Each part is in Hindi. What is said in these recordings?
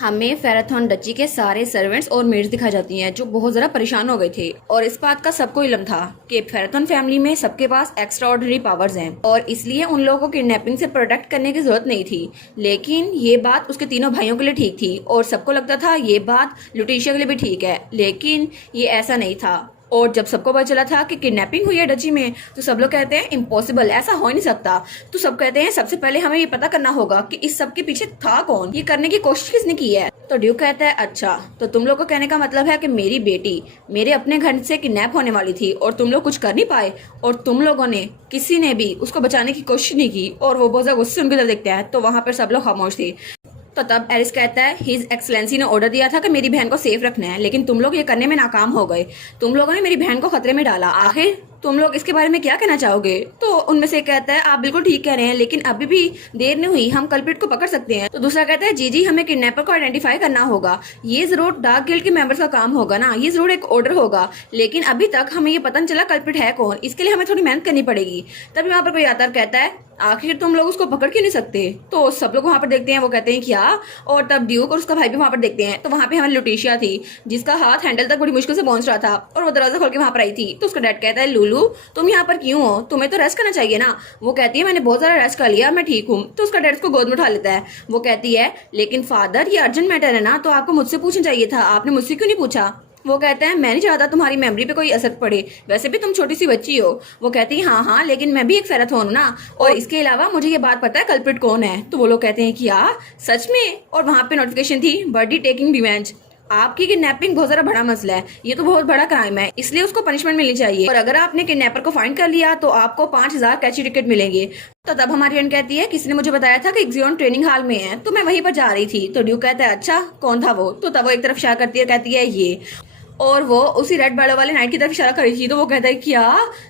हमें फेराथन डची के सारे सर्वेंट्स और मेड्स दिखाई जाती हैं जो बहुत ज़्यादा परेशान हो गए थे और इस बात का सबको इल्म था कि फेराथन फैमिली में सबके पास एक्स्ट्रा ऑर्डिनरी पावर्स हैं और इसलिए उन लोगों को किडनैपिंग से प्रोटेक्ट करने की जरूरत नहीं थी। लेकिन ये बात उसके तीनों भाइयों के लिए ठीक थी और सबको लगता था ये बात लुटेशिया के लिए भी ठीक है, लेकिन ये ऐसा नहीं था। और जब सबको पता चला था कि किडनैपिंग हुई है डची में तो सब लोग कहते हैं इम्पॉसिबल, ऐसा हो ही नहीं सकता। तो सब कहते हैं सबसे पहले हमें ये पता करना होगा कि इस सब के पीछे था कौन, ये करने की कोशिश किसने की है। तो ड्यूक कहता है अच्छा तो तुम लोग को कहने का मतलब है कि मेरी बेटी मेरे अपने घर से किडनैप होने वाली थी और तुम लोग कुछ कर नहीं पाए और तुम लोगों ने किसी ने भी उसको बचाने की कोशिश नहीं की। और वो बहुत ज्यादा गुस्से उनकी तरफ देखते हैं तो वहां पर सब लोग खामोश थे। तो तब एरिस कहता है हिज एक्सलेंसी ने ऑर्डर दिया था कि मेरी बहन को सेफ रखना है, लेकिन तुम लोग ये करने में नाकाम हो गए। तुम लोगों ने मेरी बहन को खतरे में डाला। आखिर तुम लोग इसके बारे में क्या कहना चाहोगे। तो उनमें से कहता है आप बिल्कुल ठीक कह रहे हैं, लेकिन अभी भी देर नहीं हुई, हम कल्प्रिट को पकड़ सकते हैं। तो दूसरा कहता है जी हमें किडनैपर को आइडेंटिफाई करना होगा, ये जरूर डार्क गिल्ड के मेंबर्स का काम होगा ना, ये जरूर एक ऑर्डर होगा, लेकिन अभी तक हमें ये पता नहीं चला कल्प्रिट है कौन, इसके लिए हमें थोड़ी मेहनत करनी पड़ेगी। तब यहाँ पर कोई आता कहता है आखिर तुम लोग उसको पकड़ क्यों नहीं सकते। तो सब लोग वहां पर देखते हैं, वो कहते हैं क्या। और तब ड्यूक और उसका भाई भी वहां पर देखते हैं। तो वहां पे हमें लुटेशिया थी जिसका हाथ हैंडल तक बड़ी मुश्किल से पहुंच रहा था और वो दरवाजा खोल के वहां पर आई थी। तो उसका डैड कहता है लूलू तुम यहाँ पर क्यों हो, तुम्हें तो रेस्ट करना चाहिए ना। वो कहती है मैंने बहुत सारा रेस्ट कर लिया, मैं ठीक हूँ। तो उसका डैड उसको गोद में उठा लेता है। वो कहती है लेकिन फादर ये अर्जेंट मैटर है ना, तो आपको मुझसे पूछना चाहिए था, आपने मुझसे क्यों नहीं पूछा। वो कहता है मैं नहीं चाहता तुम्हारी मेमोरी पे कोई असर पड़े, वैसे भी तुम छोटी सी बच्ची हो। वो कहती है हाँ लेकिन मैं भी एक फेराथन हूँ ना, और इसके अलावा मुझे ये बात पता है कल्प्रिट कौन है। तो वो लोग कहते हैं कि यार सच में। और वहां पे नोटिफिकेशन थी बर्डी टेकिंग रिवेंज। आपकी किडनैपिंग बहुत ज्यादा बड़ा मसला है, ये तो बहुत बड़ा क्राइम है, इसलिए उसको पनिशमेंट मिलनी चाहिए और अगर आपने किडनैपर को फाइंड कर लिया तो आपको 5000 कैची टिकट मिलेंगे। तो तब हमारी फ्रेंड कहती है किसी ने मुझे बताया था कि एक्सियन ट्रेनिंग हॉल में है, तो मैं वहीं पर जा रही थी। तो ड्यूक कहता है अच्छा कौन था वो। तो तब वो एक तरफ इशारा करती है, कहती है ये, और वो उसी रेड बालों वाले नाइट की तरफ इशारा कर रही थी। तो वो कहता है क्या।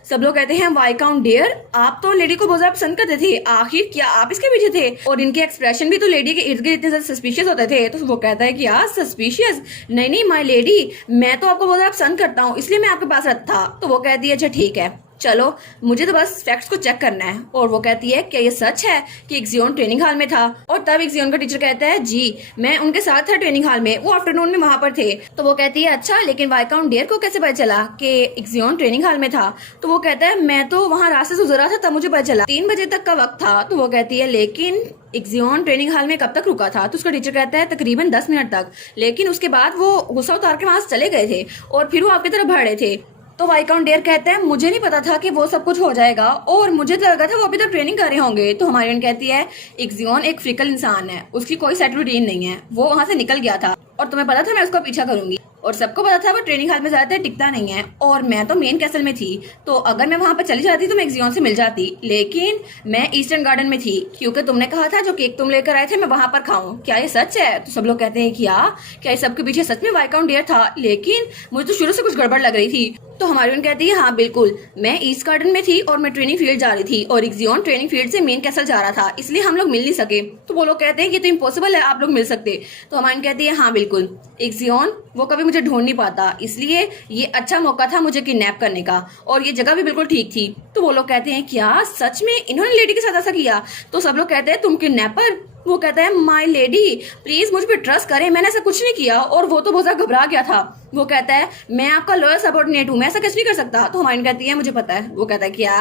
सब लोग कहते हैं वाइकाउंट डेयर आप तो लेडी को बहुत ज्यादा पसंद करते थे, आखिर क्या आप इसके पीछे थे। और इनके एक्सप्रेशन भी तो लेडी के इर्द गिर्द इतने ज्यादा सस्पिशियस होते थे। तो वो कहता है क्या सस्पिशियस, नहीं माय लेडी मैं तो आपको बहुत ज्यादा पसंद करता हूँ इसलिए मैं आपके पास था। तो वो कहती है अच्छा ठीक है चलो मुझे तो बस फैक्ट्स को चेक करना है। और वो कहती है क्या ये सच है कि एक्सियन ट्रेनिंग हॉल में था। और तब एक्सियन का टीचर कहता है जी मैं उनके साथ था ट्रेनिंग हॉल में, वो आफ्टरनून में वहां पर थे। तो वो कहती है अच्छा लेकिन वाइकाउंट डेयर को कैसे पता चला कि एक्सियन ट्रेनिंग हॉल में था। तो वो कहता है मैं तो वहां रास्ते से गुजरा था तब मुझे पता चला, 3 बजे तक का वक्त था। तो वो कहती है लेकिन एक्सियन ट्रेनिंग हॉल में कब तक रुका था। तो उसका टीचर कहता है तकरीबन 10 मिनट तक, लेकिन उसके बाद वो गुस्सा उतार के वहां से चले गए थे और फिर वो आपकी तरफ बढ़ रहे थे। तो वाइकाउंट डेयर कहता है मुझे नहीं पता था कि वो सब कुछ हो जाएगा और मुझे तो लगा था वो अभी तक ट्रेनिंग कर रहे होंगे। तो हमारी बहन कहती है एक्सियन एक फिकल इंसान है, उसकी कोई सेट रूटीन नहीं है, वो वहां से निकल गया था और तुम्हें पता था मैं उसका पीछा करूंगी और सबको पता था वो ट्रेनिंग हॉल में ज्यादातर टिकता नहीं है और मैं तो मेन कैसल में थी, तो अगर मैं वहां पर चली जाती तो मैं एक्सियन से मिल जाती, लेकिन मैं ईस्टर्न गार्डन में थी क्योंकि तुमने कहा था जो केक तुम लेकर आए थे मैं वहां पर खाऊं, क्या ये सच है। तो सब लोग कहते हैं कि क्या ये सबके पीछे सच में वाइकाउंट डेयर था, लेकिन मुझे तो शुरू से कुछ गड़बड़ लग रही थी। तो हमारी बहन कहती है हाँ बिल्कुल मैं ईस्ट गार्डन में थी और मैं ट्रेनिंग फील्ड जा रही थी और एक्सियन ट्रेनिंग फील्ड से मेन कैसल जा रहा था, इसलिए हम लोग मिल नहीं सके। तो वो लोग कहते हैं कि तो इम्पॉसिबल है आप लोग मिल सकते। तो हमारी बहन कहती है हाँ बिल्कुल एक्सियन वो कभी मुझे ढूंढ नहीं पाता, इसलिए ये अच्छा मौका था मुझे किडनैप करने का और ये जगह भी बिल्कुल ठीक थी। तो वो लोग कहते हैं क्या सच में इन्होंने लेडी के साथ ऐसा किया। तो सब लोग कहते हैं तुम किडनैपर। वो कहता है माय लेडी प्लीज मुझ पर ट्रस्ट करें, मैंने ऐसा कुछ नहीं किया। और वो तो बहुत ज्यादा घबरा गया था। वो कहता है मैं आपका लॉयल सबॉर्डिनेट हूँ, मैं ऐसा कुछ नहीं कर सकता। तो हमारी कहती है मुझे पता है। वो कहता है क्या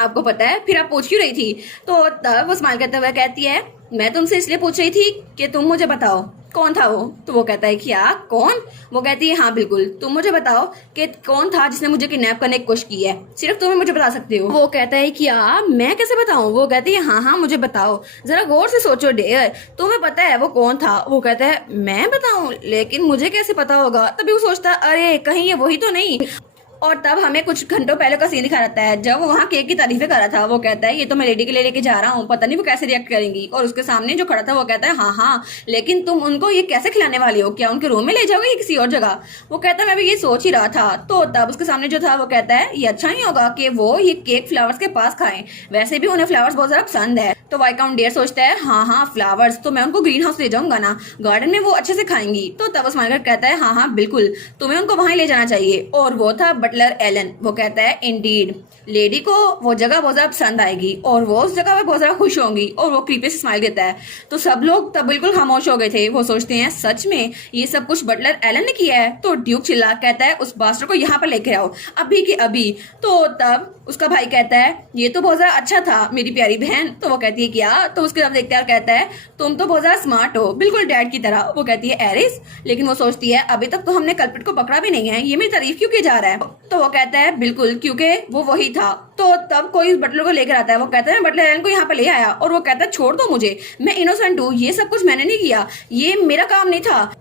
आपको पता है, फिर आप पूछ क्यों रही थी। तो तब वो स्माइल करते हुए कहती है मैं तुमसे इसलिए पूछ रही थी कि तुम मुझे बताओ कौन था वो। तो वो कहता है क्या कौन। वो कहती है हाँ बिल्कुल तुम मुझे बताओ कि कौन था जिसने मुझे किडनैप करने की कोशिश की है, सिर्फ तुम्हें मुझे बता सकते हो। वो कहता है क्या मैं कैसे बताऊं। वो कहती है हाँ मुझे बताओ, जरा गौर से सोचो डेयर, तुम्हें पता है वो कौन था। वो कहता है मैं बताऊं लेकिन मुझे कैसे पता होगा। तभी वो सोचता है अरे कहीं ये वही तो नहीं। और तब हमें कुछ घंटों पहले का सीन दिखा रहता है जब वो वहाँ केक की तारीफें कर रहा था। वो कहता है ये तो मैं लेडी के लिए लेके जा रहा हूँ, पता नहीं वो कैसे रिएक्ट करेंगी। और उसके सामने जो खड़ा था वो कहता है हाँ लेकिन तुम उनको ये कैसे खिलाने वाली हो, क्या उनके रूम में ले जाओगे या किसी और जगह। वो कहता है मैं भी ये सोच ही रहा था। तो तब उसके सामने जो था वो कहता है ये अच्छा नहीं होगा कि वो ये केक फ्लावर्स के पास खाएं, वैसे भी उन्हें फ्लावर्स बहुत ज्यादा पसंद है। तो वाइकाउंट डेयर सोचता है हाँ फ्लावर्स तो मैं उनको ग्रीन हाउस ले जाऊंगा ना, गार्डन में वो अच्छे से खाएंगी। तो तब उस्मान कहता है हाँ बिल्कुल तुम्हें उनको वहां ले जाना चाहिए। और वो था बटलर एलन। वो कहता है इंडीड, लेडी को वो जगह बहुत ज्यादा पसंद आएगी और वो उस जगह पे बहुत ज्यादा खुश होंगी। और वो क्रीपी से स्माइल देता है। तो सब लोग तब बिल्कुल खामोश हो गए थे। वो सोचते हैं सच में ये सब कुछ बटलर एलन ने किया है। तो ड्यूक चिल्ला कहता है उस बास्टर को यहाँ पर लेके आओ अभी के अभी। तो तब उसका भाई कहता है ये तो बहुत ज्यादा अच्छा था मेरी प्यारी बहन। तो वो कहती है क्या? तो उसके तरफ देखते हैं और कहता है तुम तो बहुत ज्यादा स्मार्ट हो, बिल्कुल डैड की तरह। वो कहती है एरिस, लेकिन वो सोचती है अभी तक तो हमने कल्प्रिट को पकड़ा भी नहीं है, ये मेरी तारीफ क्यों की जा रहा है? तो वो कहता है बिल्कुल, क्योंकि वो वही था। तो तब कोई बटलर को लेकर आता है। वो कहता है मैं बटलर एलन को यहाँ पे ले आया। और वो कहता है छोड़ दो मुझे, मैं इनोसेंट हूँ, ये सब कुछ मैंने नहीं किया, ये मेरा काम नहीं था।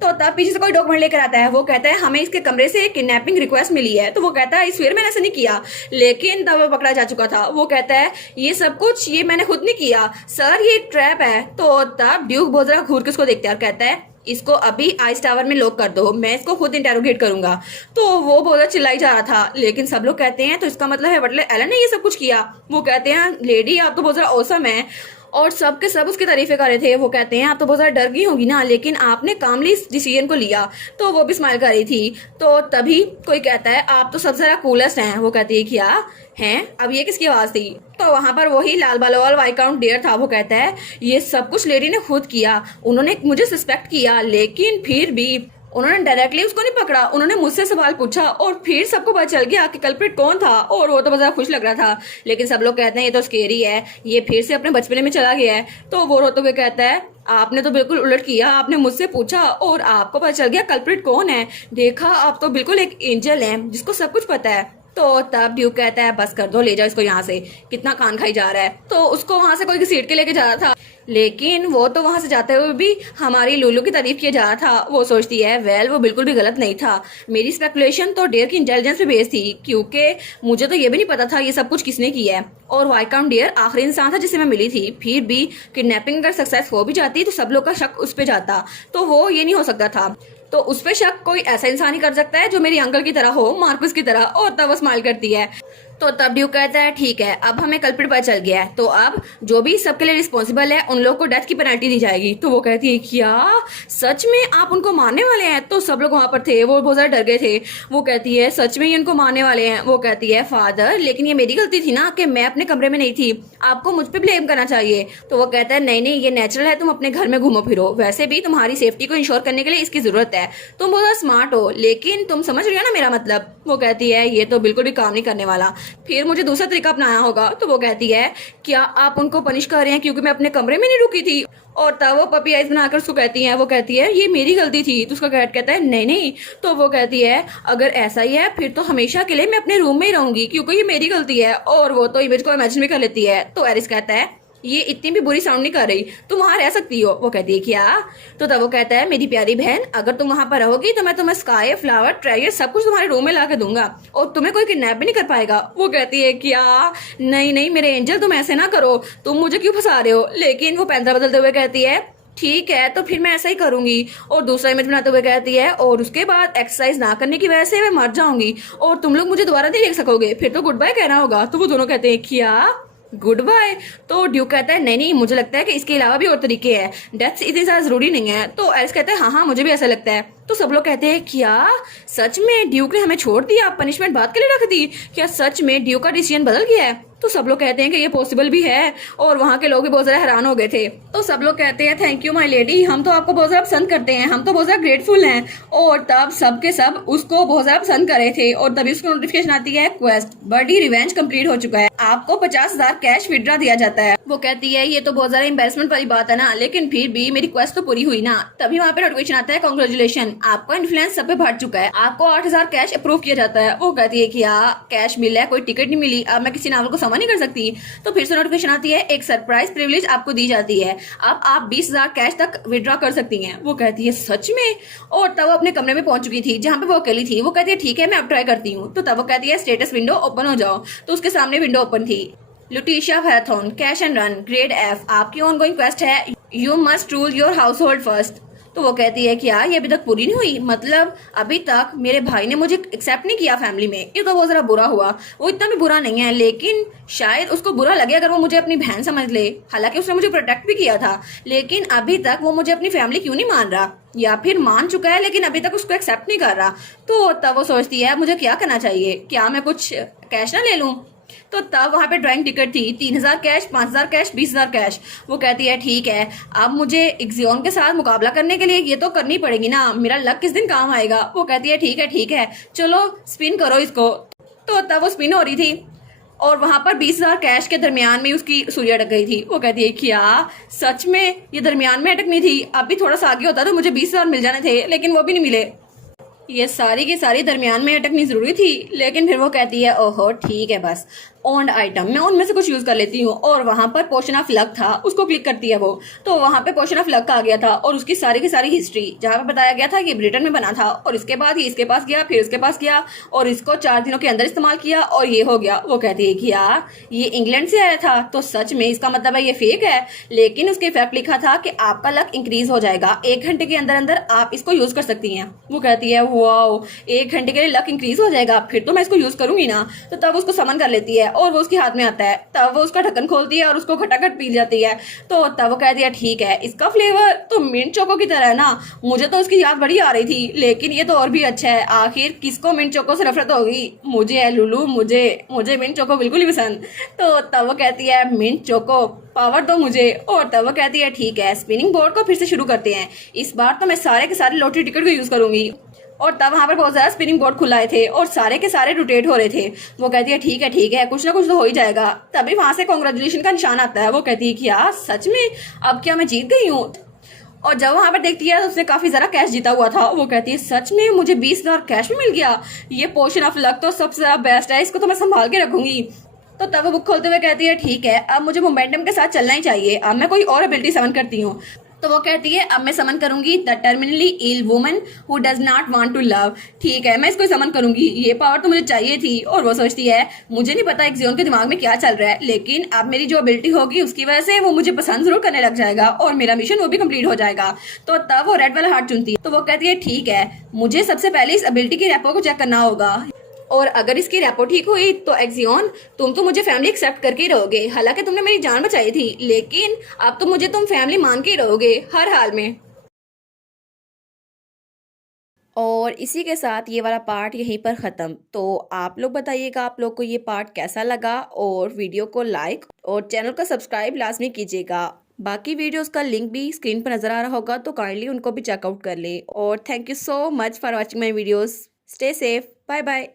तो तब पीछे से कोई डॉक्यूमेंट लेकर आता है। वो कहता है हमें इसके कमरे से एक किडनैपिंग रिक्वेस्ट मिली है। तो वो कहता है इस फिर मैंने ऐसा नहीं किया, लेकिन तब वो पकड़ा जा चुका था। वो कहता है ये सब कुछ ये मैंने खुद नहीं किया सर, ये एक ट्रैप है। तो तब ड्यूक बहुत ज्यादा घूर के उसको देखता है और कहता है इसको अभी आइस टावर में लॉक कर दो, मैं इसको खुद इंटेरोगेट करूंगा। तो वो बहुत ज्यादा चिल्लाई जा रहा था, लेकिन सब लोग कहते हैं तो इसका मतलब है बटलर एलन ने ये सब कुछ किया। वो कहते हैं लेडी आप तो बहुत ज्यादा औसम है। और सब के सब उसकी तारीफें कर रहे थे। वो कहते हैं आप तो बहुत ज्यादा डर गई होगी ना, लेकिन आपने कामली इस डिसीजन को लिया। तो वो भी स्माइल कर रही थी। तो तभी कोई कहता है आप तो सबसे ज्यादा कूलेस्ट हैं। वो कहती है क्या हैं? अब ये किसकी आवाज थी? तो वहां पर वही लाल बालोवाल वाइकाउंट डेयर था। वो कहता है ये सब कुछ लेडी ने खुद किया, उन्होंने मुझे सस्पेक्ट किया, लेकिन फिर भी उन्होंने डायरेक्टली उसको नहीं पकड़ा, उन्होंने मुझसे सवाल पूछा और फिर सबको पता चल गया कि कल्प्रिट कौन था। और वो तो बहुत खुश लग रहा था, लेकिन सब लोग कहते हैं ये तो स्केरी है, ये फिर से अपने बचपने में चला गया है। तो वो रोते हुए कहता है आपने तो बिल्कुल उलट किया, आपने मुझसे पूछा और आपको पता चल गया कल्प्रिट कौन है। देखा, आप तो बिल्कुल एक एंजल हैं जिसको सब कुछ पता है। तो तब ड्यूक कहता है बस कर दो, ले जाओ इसको यहाँ से, कितना कान खाई जा रहा है। तो उसको वहां से कोई घसीट के लेके जा रहा था, लेकिन वो तो वहां से जाते हुए भी हमारी लुलू की तारीफ किया जा रहा था। वो सोचती है वेल वो बिल्कुल भी गलत नहीं था, मेरी स्पेकुलेशन तो डेयर की इंटेलिजेंस पे बेस्ड थी, क्योंकि मुझे तो ये भी नहीं पता था ये सब कुछ किसने किया है। और वाइकाउंट डेयर आखिरी इंसान था जिसे मैं मिली थी। फिर भी किडनैपिंग अगर सक्सेस हो भी जाती तो सब लोग का शक उस पर जाता, तो वो ये नहीं हो सकता था। तो उस पे शक कोई ऐसा इंसान ही कर सकता है जो मेरी अंकल की तरह हो, मार्कस की तरह। और तब वो स्माइल करती है। तो तब ड्यूक कहता है ठीक है, अब हमें कल्प्रिट पता चल गया है, तो अब जो भी सबके लिए रिस्पॉन्सिबल है उन लोगों को डेथ की पेनल्टी दी जाएगी। तो वो कहती है क्या सच में आप उनको मारने वाले हैं? तो सब लोग वहां पर थे, वो बहुत ज्यादा डर गए थे। वो कहती है सच में ही उनको मारने वाले हैं? वो कहती है फादर लेकिन ये मेरी गलती थी ना कि मैं अपने कमरे में नहीं थी, आपको मुझ पर ब्लेम करना चाहिए। तो वो कहता है नहीं नहीं, ये नेचुरल है, तुम अपने घर में घूमो फिरो, वैसे भी तुम्हारी सेफ्टी को इंश्योर करने के लिए इसकी जरूरत है, तुम बहुत स्मार्ट हो, लेकिन तुम समझ रही हो ना मेरा मतलब। वो कहती है ये तो बिल्कुल भी काम नहीं करने वाला, फिर मुझे दूसरा तरीका अपनाना होगा। तो वो कहती है क्या आप उनको पनिश कर रहे हैं क्योंकि मैं अपने कमरे में नहीं रुकी थी? और तब वो पपी आइज बनाकर उसको कहती है, वो कहती है ये मेरी गलती थी। तो उसका कैट कहता है नहीं नहीं। तो वो कहती है अगर ऐसा ही है फिर तो हमेशा के लिए मैं अपने रूम में ही रहूंगी क्योंकि ये मेरी गलती है। और वो तो इमेज को इमेजिन भी कर लेती है। तो एरिस कहता है ये इतनी भी बुरी साउंड नहीं कर रही, तुम वहां रह सकती हो। वो कहती है क्या? तो तब वो कहता है मेरी प्यारी बहन अगर तुम वहां पर रहोगी तो मैं तुम्हें स्काई, फ्लावर, ट्रेजर सब कुछ तुम्हारे रूम में ला के दूंगा और तुम्हें कोई किडनैप भी नहीं कर पाएगा। वो कहती है क्या? नहीं नहीं मेरे एंजल तुम ऐसे ना करो, तुम मुझे क्यों फंसा रहे हो? लेकिन वो पैंतरा बदलते हुए कहती है ठीक है तो फिर मैं ऐसा ही करूंगी। और दूसरा इमेज बनाते हुए कहती है और उसके बाद एक्सरसाइज ना करने की वजह से मैं मर जाऊंगी और तुम लोग मुझे दोबारा नहीं देख सकोगे, फिर तो गुड बाय कहना होगा। तो वो दोनों कहते हैं क्या गुड बाय? तो ड्यूक कहता है नहीं नहीं, मुझे लगता है कि इसके अलावा भी और तरीके हैं, डेथ इतनी ज्यादा जरूरी नहीं है। तो एरिस कहता है हाँ हाँ मुझे भी ऐसा लगता है। तो सब लोग कहते हैं क्या सच में ड्यूक ने हमें छोड़ दिया, पनिशमेंट बाद के लिए रख दी? क्या सच में ड्यूक का डिसीजन बदल गया है? तो सब लोग कहते हैं कि ये पॉसिबल भी है और वहाँ के लोग भी बहुत ज्यादा हैरान हो गए थे। तो सब लोग कहते हैं थैंक यू माय लेडी, हम तो आपको बहुत ज्यादा पसंद करते हैं, हम तो बहुत ज्यादा ग्रेटफुल हैं। और तब सब के सब उसको बहुत ज्यादा पसंद कर रहे थे। और तभी उसको नोटिफिकेशन आती है क्वेस्ट बर्डी रिवेंज कंप्लीट हो चुका है, आपको 50,000 कैश विड्रॉ दिया जाता है। वो कहती है ये तो बहुत ज्यादा एम्बेरसमेंट वाली बात है ना, लेकिन फिर भी मेरी क्वेस्ट तो पूरी हुई ना। तभी वहाँ पे नोटिफिकेशन आता है कांग्रेचुलेशन, आपका इन्फ्लुएंस सब पे बढ़ चुका है, आपको 8,000 कैश अप्रूव किया जाता है। वो कहती है कि हाँ कैश मिला है, कोई टिकट नहीं मिली, अब मैं किसी नावल को समझ नहीं कर सकती। तो फिर से नोटिफिकेशन आती है एक सरप्राइज प्रिविलेज आपको दी जाती है, अब आप 20,000 कैश तक विड्रॉ कर सकती हैं। वो कहती है सच में? और तब वो अपने कमरे में पहुंच चुकी थी जहां पे वो अकेली थी। वो कहती है ठीक है मैं अब ट्राई करती हूँ। तो तब वो कहती है स्टेटस विंडो ओपन हो जाओ। तो उसके सामने विंडो ओपन थी, Letitia marathon cash and run grade F, आपकी ऑनगोइंग क्वेस्ट है you must rule your household first. तो वो कहती है कि यार ये अभी तक पूरी नहीं हुई, मतलब अभी तक मेरे भाई ने मुझे एक्सेप्ट नहीं किया फैमिली में, ये तो बहुत ज़रा बुरा हुआ। वो इतना भी बुरा नहीं है, लेकिन शायद उसको बुरा लगे अगर वो मुझे अपनी बहन समझ ले, हालांकि उसने मुझे प्रोटेक्ट भी किया था, लेकिन अभी तक वो मुझे अपनी फैमिली क्यों नहीं मान रहा, या फिर मान चुका है लेकिन अभी तक उसको एक्सेप्ट नहीं कर रहा। तो तब वो सोचती है मुझे क्या करना चाहिए, क्या मैं कुछ कैश ना ले लूं। तो तब वहां पे ड्राइंग टिकट थी, 3,000 कैश, 5,000 कैश, 20,000 कैश। वो कहती है ठीक है, अब मुझे इक्सियोन के साथ मुकाबला करने के लिए ये तो करनी पड़ेगी ना, मेरा लक किस दिन काम आएगा। वो कहती है ठीक है चलो स्पिन करो इसको। तो तब वो स्पिन हो रही थी और वहां पर 20,000 कैश के दरमियान में उसकी सुई अटक गई थी। वो कहती है क्या सच में ये दरमियान में अटकनी थी, अब भी थोड़ा सा आगे होता तो मुझे 20,000 मिल जाने थे, लेकिन वो भी नहीं मिले। ये सारी की सारी दरमियान में अटकनी जरूरी थी। लेकिन फिर वो कहती है ओहो ठीक है बस ओन्ड आइटम, मैं उनमें से कुछ यूज कर लेती हूँ। और वहां पर पोर्शन ऑफ लक था, उसको क्लिक करती है वो, तो वहां पे पोर्शन ऑफ लक आ गया था और उसकी सारी की सारी हिस्ट्री, जहां पे बताया गया था कि ब्रिटेन में बना था और इसके बाद ये इसके पास गया, फिर उसके पास गया और इसको 4 दिनों के अंदर इस्तेमाल किया और ये हो गया। वो कहती है कि यार ये इंग्लैंड से आया था तो सच में इसका मतलब है ये फेक है, लेकिन उसके फैक्ट लिखा था कि आपका लक इंक्रीज हो जाएगा, 1 घंटे के अंदर अंदर आप इसको यूज कर सकती हैं। वो कहती है वाओ 1 घंटे के लिए लक इंक्रीज हो जाएगा, फिर तो मैं इसको यूज करूंगी ना। तो तब उसको समन कर लेती है और वो उसके हाथ में आता है, तब वो उसका ढक्कन खोलती है और उसको खटाखट पी जाती है। तो तब वो कहती है ठीक है इसका फ्लेवर तो मिंट चोको की तरह है ना, मुझे तो उसकी याद बड़ी आ रही थी, लेकिन ये तो और भी अच्छा है, आखिर किसको मिंट चोको से नफरत होगी, मुझे है लुलू, मुझे मिंट चोको बिल्कुल ही पसंद। तो तब वो कहती है मिंट चोको पावर दो मुझे। और तब वो कहती है ठीक है स्पिनिंग बोर्ड को फिर से शुरू करते हैं, इस बार तो मैं सारे के सारे लॉटरी टिकट को यूज करूंगी। और तब वहां पर बहुत ज्यादा स्पिनिंग बोर्ड खुलाए थे और सारे के सारे रोटेट हो रहे थे। वो कहती है ठीक है कुछ ना कुछ तो हो ही जाएगा। तभी वहां से कांग्रेचुलेशन का निशान आता है। वो कहती है कि यार सच में अब क्या मैं जीत गई हूँ। और जब वहां पर देखती है तो उसने काफी ज्यादा कैश जीता हुआ था। वो कहती है सच में मुझे 20,000 कैश भी मिल गया, ये पोर्शन ऑफ लक तो सबसे ज्यादा बेस्ट है, इसको तो मैं संभाल के रखूंगी। तो तब वो बुक खोलते हुए कहती है ठीक है अब मुझे मोमेंटम के साथ चलना ही चाहिए, अब मैं कोई और एबिलिटी समन करती हूँ। तो वो कहती है अब मैं समन करूंगी the terminally ill woman who does not want to love. ठीक है मैं इसको समन करूंगी, ये पावर तो मुझे चाहिए थी। और वो सोचती है मुझे नहीं पता एक्सियोन के दिमाग में क्या चल रहा है, लेकिन अब मेरी जो एबिलिटी होगी उसकी वजह से वो मुझे पसंद जरूर करने लग जाएगा और मेरा मिशन वो भी कंप्लीट हो जाएगा। तो तब वो रेड वाला हार्ट चुनती है। तो वो कहती है ठीक है मुझे सबसे पहले इस एबिलिटी के रेपो को चेक करना होगा, और अगर इसकी रेपो ठीक हुई तो एक्सियोन तुम तो मुझे फैमिली एक्सेप्ट करके ही रहोगे, हालांकि तुमने मेरी जान बचाई थी, लेकिन अब तो मुझे तुम फैमिली मान के ही रहोगे हर हाल में। और इसी के साथ ये वाला पार्ट यहीं पर ख़त्म। तो आप लोग बताइएगा आप लोग को ये पार्ट कैसा लगा, और वीडियो को लाइक और चैनल को सब्सक्राइब लाजमी कीजिएगा। बाकी वीडियोस का लिंक भी स्क्रीन पर नज़र आ रहा होगा, तो काइंडली उनको भी चेकआउट कर लें। और thank you so much for watching my videos. Stay safe, bye bye.